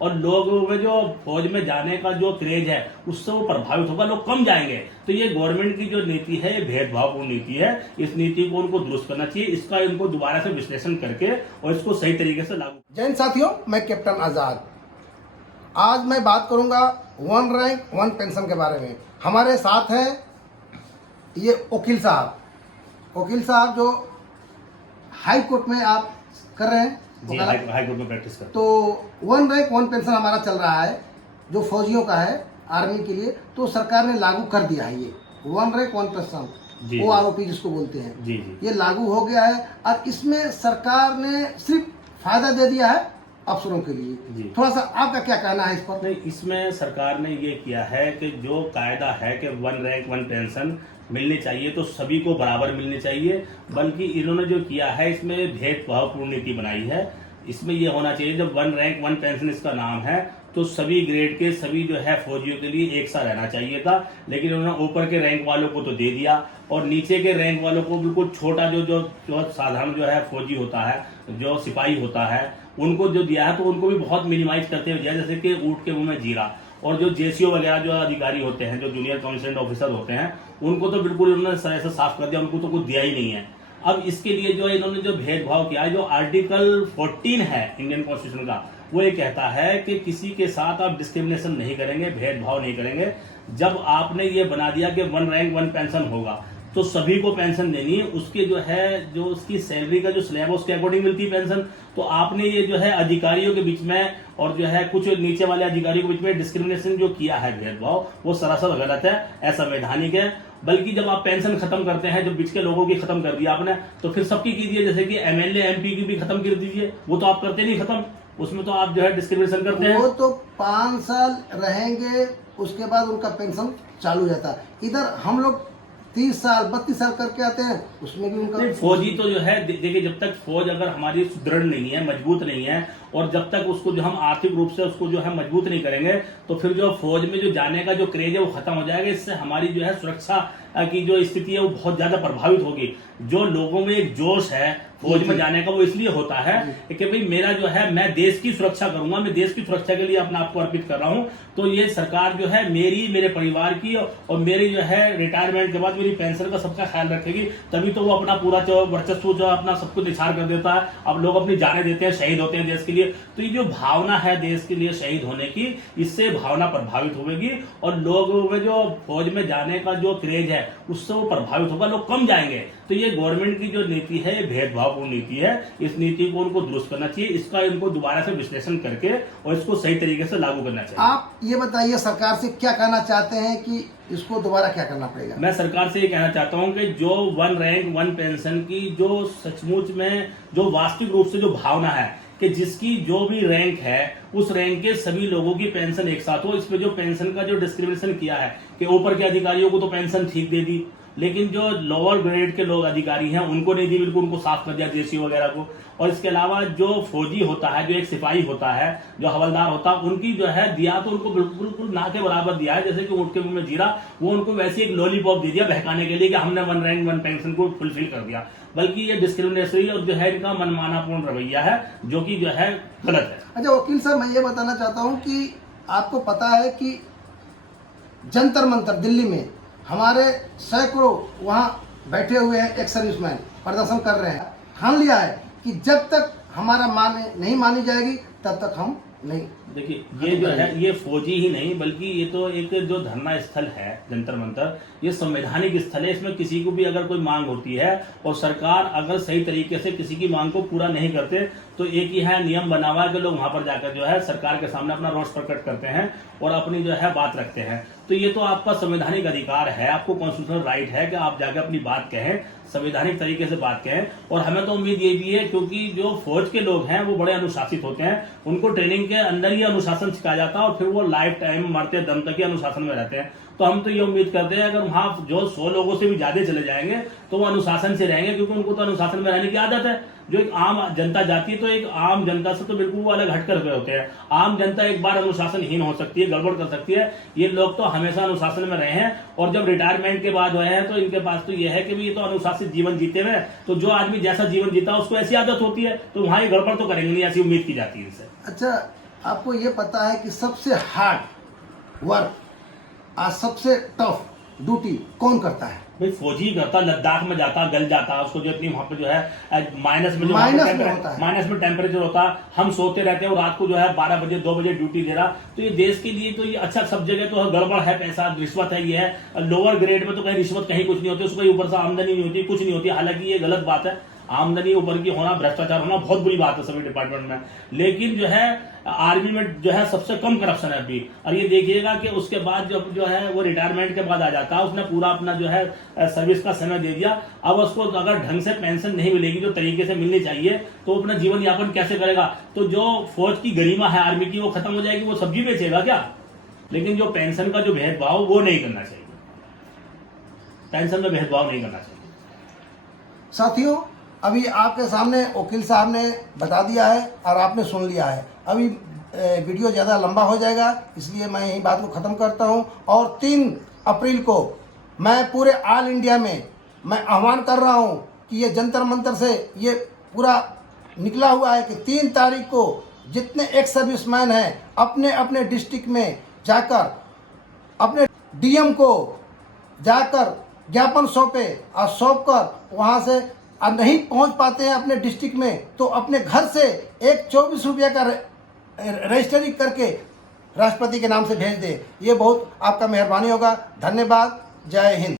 और लोगों में जो फौज में जाने का जो क्रेज है उससे वो प्रभावित होगा, लोग कम जाएंगे। तो ये गवर्नमेंट की जो नीति है ये भेदभावपूर्ण नीति है, इस नीति को उनको दुरुस्त करना चाहिए, इसका इनको दोबारा से विश्लेषण करके और इसको सही तरीके से लागू। जय हिंद साथियों, मैं कैप्टन आजाद। आज मैं बात करूंगा वन रैंक वन पेंशन के बारे में। हमारे साथ हैं ये वकील साहब जो हाई कोर्ट में आप कर रहे हैं। जी, हाई कोर्ट में प्रैक्टिस कर। तो वन रैंक वन पेंशन हमारा चल रहा है जो फौजियों का है आर्मी के लिए, तो सरकार ने लागू कर दिया है ये वन रैंक वन पेंशन, वो आरोपी जिसको बोलते हैं। जी जी, ये लागू हो गया है और इसमें सरकार ने सिर्फ फायदा दे दिया है अफसरों के लिए। थोड़ा सा आपका क्या कहना है इस पर? नहीं, इसमें सरकार ने ये किया है कि जो कायदा है कि वन रैंक वन पेंशन मिलनी चाहिए तो सभी को बराबर मिलनी चाहिए, बल्कि इन्होंने जो किया है इसमें भेदभावपूर्ण नीति बनाई है। इसमें ये होना चाहिए जब वन रैंक वन पेंशन इसका नाम है तो सभी ग्रेड के सभी जो है फौजियों के लिए एक सा रहना चाहिए था, लेकिन उन्होंने ऊपर के रैंक वालों को तो दे दिया और नीचे के रैंक वालों को बिल्कुल छोटा जो साधारण जो है फौजी होता है, जो सिपाही होता है, उनको जो दिया है तो उनको भी बहुत मिनिमाइज करते हुए दिया, जैसे कि ऊँट के मुंह में जीरा। और जो जेसीओ वगैरह जो अधिकारी होते हैं, जो जूनियर कमिश्नरेट ऑफिसर होते हैं, उनको तो बिल्कुल उन्होंने सर से साफ कर दिया, उनको तो कुछ दिया ही नहीं है। अब इसके लिए जो इन्होंने जो भेदभाव किया है, जो आर्टिकल 14 है इंडियन कॉन्स्टिट्यूशन का, वो ये कहता है कि किसी के साथ आप डिस्क्रिमिनेशन नहीं करेंगे, भेदभाव नहीं करेंगे। जब आपने ये बना दिया कि वन रैंक वन पेंशन होगा तो सभी को पेंशन देनी है, उसके जो है जो उसकी सैलरी का जो स्लैब है उसके अकॉर्डिंग मिलती है पेंशन। तो आपने ये जो है अधिकारियों के बीच में और जो है कुछ नीचे वाले अधिकारियों के बीच में डिस्क्रिमिनेशन जो किया है, भेदभाव, वो सरासर गलत है, असंवैधानिक है। बल्कि जब आप पेंशन खत्म करते हैं, जब बीच के लोगों की खत्म कर दिया आपने, तो फिर सबकी कीजिए, जैसे कि एमएलए एमपी की भी खत्म कर दीजिए। वो तो आप करते नहीं खत्म, उसमें तो आप जो है डिस्क्रिमिनेशन करते हैं। वो तो 5 साल रहेंगे, उसके बाद उनका पेंशन चालू हो जाता है। इधर हम लोग 30 साल 32 साल करके आते हैं, उसमें भी उनका फौजी तो जो है देखिए, जब तक फौज अगर हमारी सुदृढ़ नहीं है, मजबूत नहीं है, और जब तक उसको जो हम आर्थिक रूप से उसको जो है मजबूत नहीं करेंगे, तो फिर जो फौज में जो जाने का जो क्रेज है वो खत्म हो जाएगा। इससे हमारी जो है सुरक्षा की जो स्थिति है वो बहुत ज्यादा प्रभावित होगी। जो लोगों में एक जोश है फौज में जाने का, वो इसलिए होता है कि भाई मेरा जो है मैं देश की सुरक्षा करूंगा, मैं देश की सुरक्षा के लिए अपने आप को अर्पित कर रहा हूं। तो ये सरकार जो है मेरे परिवार की और मेरी जो है रिटायरमेंट के बाद मेरी पेंशन का सबका ख्याल रखेगी, तभी तो वो अपना पूरा जो वर्चस्व जो अपना सब कुछ निछार कर देता है। अब लोग अपनी जानें देते हैं, शहीद होते हैं देश के लिए। तो ये जो भावना है देश के लिए शहीद होने की, इससे भावना प्रभावित होगी और लोगों में जो फौज में जाने का जो क्रेज है उससे वो प्रभावित होगा, लोग कम जाएंगे। तो ये गवर्नमेंट की जो नीति है ये भेदभावपूर्ण नीति है, इस नीति को उनको दुरुस्त करना चाहिए, इसका इनको दोबारा से विश्लेषण करके और इसको सही तरीके से लागू करना चाहिए। आप ये बताइए सरकार से क्या कहना चाहते हैं कि इसको दोबारा क्या करना पड़ेगा? मैं सरकार से ये कहना चाहता हूं कि जो वन रैंक वन पेंशन की जो सचमुच में जो वास्तविक रूप से जो भावना है कि जिसकी जो भी रैंक है उस रैंक के सभी लोगों की पेंशन एक साथ हो। इसमें जो पेंशन का जो डिस्क्रिमिनेशन किया है कि ऊपर के अधिकारियों को तो पेंशन ठीक दे दी, लेकिन जो लोअर ग्रेड के लोग अधिकारी हैं उनको नहीं दी, बिल्कुल उनको साफ कर दिया जेसीओ वगैरह को। और इसके अलावा जो फौजी होता है, जो एक सिपाही होता है, जो हवलदार होता है, उनकी जो है दिया तो उनको बिल्कुल ना के बराबर दिया है, जैसे कि ऊँट के मुंह में जीरा। वो उनको वैसे एक लॉलीपॉप दे दिया बहकाने के लिए कि हमने वन रैंक वन पेंशन को फुलफिल कर दिया। बल्कि ये डिस्क्रिमिनेटरी और जो है इनका मनमानापूर्ण रवैया है, जो कि जो है गलत है। अच्छा वकील साहब, मैं ये बताना चाहता हूँ कि आपको पता है कि जंतर मंतर दिल्ली में हमारे सैकड़ों वहाँ बैठे हुए हैं, एक सर्विसमैन प्रदर्शन कर रहे हैं। ठान लिया है कि जब तक हमारा नहीं मानी जाएगी तब तक हम नहीं। देखिए, ये जो है ये फौजी ही नहीं बल्कि ये तो एक जो धरना स्थल है जंतर मंतर, ये संवैधानिक स्थल है। इसमें किसी को भी अगर कोई मांग होती है और सरकार अगर सही तरीके से किसी की मांग को पूरा नहीं करते, तो एक ही है नियम बना हुआ है कि लोग वहां पर जाकर जो है सरकार के सामने अपना रोष प्रकट करते हैं और अपनी जो है बात रखते हैं। तो ये तो आपका संवैधानिक अधिकार है, आपको कॉन्स्टिट्यूशनल राइट है कि आप जाकर अपनी बात कहें, संवैधानिक तरीके से बात कहें। और हमें तो उम्मीद ये भी है, क्योंकि जो फौज के लोग हैं वो बड़े अनुशासित होते हैं, उनको ट्रेनिंग के अंदर ही अनुशासन सिखाया जाता है और फिर वो लाइफ टाइम मरते दम तक ही अनुशासन में रहते हैं। तो हम तो ये उम्मीद करते हैं अगर वहां जो 100 लोगों से भी ज्यादा चले जाएंगे तो वो अनुशासन से रहेंगे, क्योंकि उनको तो अनुशासन में रहने की आदत है। जो एक आम जनता जाती है तो एक आम जनता से तो बिल्कुल वो अलग हटकर गए होते हैं। आम जनता एक बार अनुशासनहीन हो सकती है, गड़बड़ कर सकती है। ये लोग तो हमेशा अनुशासन में रहे हैं और जब रिटायरमेंट के बाद हुए हैं तो इनके पास तो ये है कि ये तो अनुशासित जीवन जीते हुए, तो जो आदमी जैसा जीवन जीता उसको ऐसी आदत होती है, तो वहां ये गड़बड़ तो करेंगे नहीं, ऐसी उम्मीद की जाती है इनसे। अच्छा आपको ये पता है कि सबसे हार्ड वर्क, आज सबसे टफ ड्यूटी कौन करता है? भाई फौजी करता, लद्दाख में जाता, गल जाता, उसको जो इतनी वहाँ पे जो है माइनस में जो माइनस में होता है, माइनस में टेम्परेचर होता, हम सोते रहते हैं और रात को जो है 12 बजे 2 बजे ड्यूटी दे रहा। तो ये देश के लिए तो ये अच्छा, सब जगह तो गड़बड़ है, पैसा रिश्वत है, ये है। लोअर ग्रेड में तो कहीं रिश्वत कहीं कुछ नहीं होती, उसको ऊपर से आमदनी नहीं होती, कुछ नहीं होती। हालांकि ये गलत बात है, आमदनी ऊपर की होना, भ्रष्टाचार होना बहुत बुरी बात है सभी डिपार्टमेंट में। लेकिन जो है आर्मी में जो है सबसे कम करप्शन है अभी। और ये देखिएगा कि उसके बाद जो है वो रिटायरमेंट के बाद आ जाता है, उसने पूरा अपना जो है सर्विस का समय दे दिया। अब उसको अगर ढंग से पेंशन नहीं मिलेगी जो तरीके से मिलनी चाहिए, तो अपना जीवन यापन कैसे करेगा? तो जो फौज की गरिमा है आर्मी की, वो खत्म हो जाएगी। वो सब्जी बेचेगा क्या? लेकिन जो पेंशन का जो भेदभाव वो नहीं करना चाहिए, पेंशन में भेदभाव नहीं करना चाहिए। साथियों, अभी आपके सामने वकील साहब ने बता दिया है और आपने सुन लिया है। अभी वीडियो ज़्यादा लंबा हो जाएगा, इसलिए मैं यही बात को ख़त्म करता हूं। और 3 अप्रैल को मैं पूरे ऑल इंडिया में मैं आह्वान कर रहा हूं कि ये जंतर मंतर से ये पूरा निकला हुआ है कि 3 तारीख को जितने एक्स सर्विसमैन हैं अपने अपने डिस्ट्रिक्ट में जाकर अपने डीएम को जाकर ज्ञापन सौंपे और सौंप कर वहाँ से नहीं पहुँच पाते हैं अपने डिस्ट्रिक्ट में, तो अपने घर से एक 24 रुपये का रजिस्ट्री करके राष्ट्रपति के नाम से भेज दे। ये बहुत आपका मेहरबानी होगा। धन्यवाद। जय हिंद।